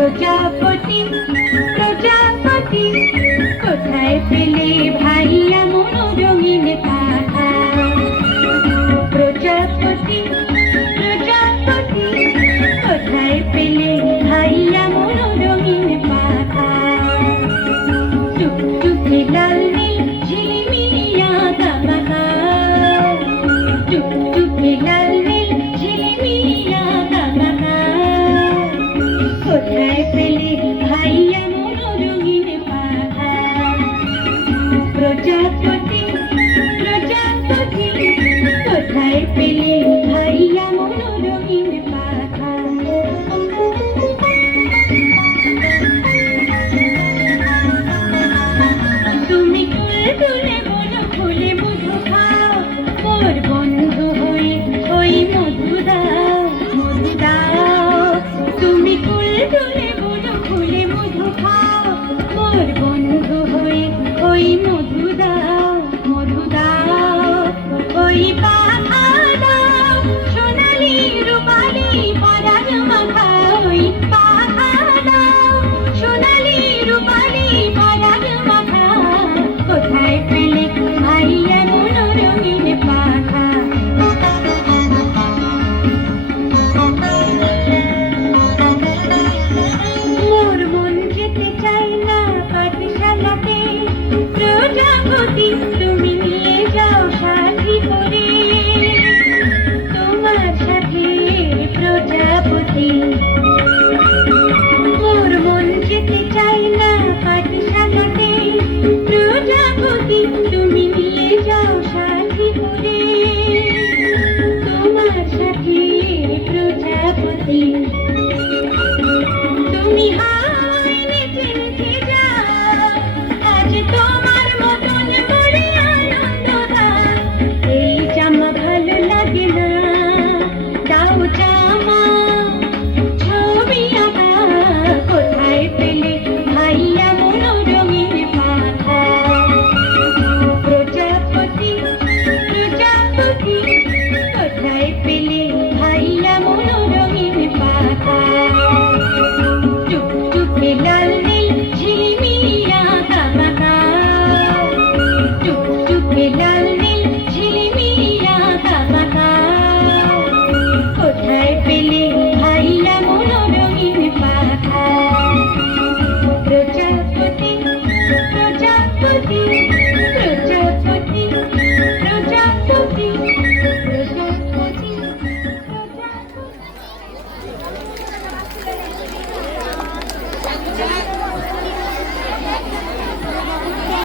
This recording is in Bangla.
প্রজাপতি প্রজাপতি কোথায় পেলে ভাই এমন রঙিন পাখা? প্রজাপতি প্রজাপতি কোথায় পেলে ভাই এমন রঙিন পাখা? টুকটুকে লাল নীল ঝিলিমিলিয়া দামাকা, টুকটুকে লাল নীল ঝিলিমিলিয়া দামাকা, কোথায় পেলে ভাই এমন রঙিন পাখা? প্রজাপতি প্রজাপতি কোথায় পেলে ভাই এমন রঙিন পাখা? তুমি কুল তুলে বলো ফুলে মধু খাও, মোর বন্ধু হই ওই মধু দাও মধু দাও। তুমি কুল তুলে বলো ফুলে মধু খাও,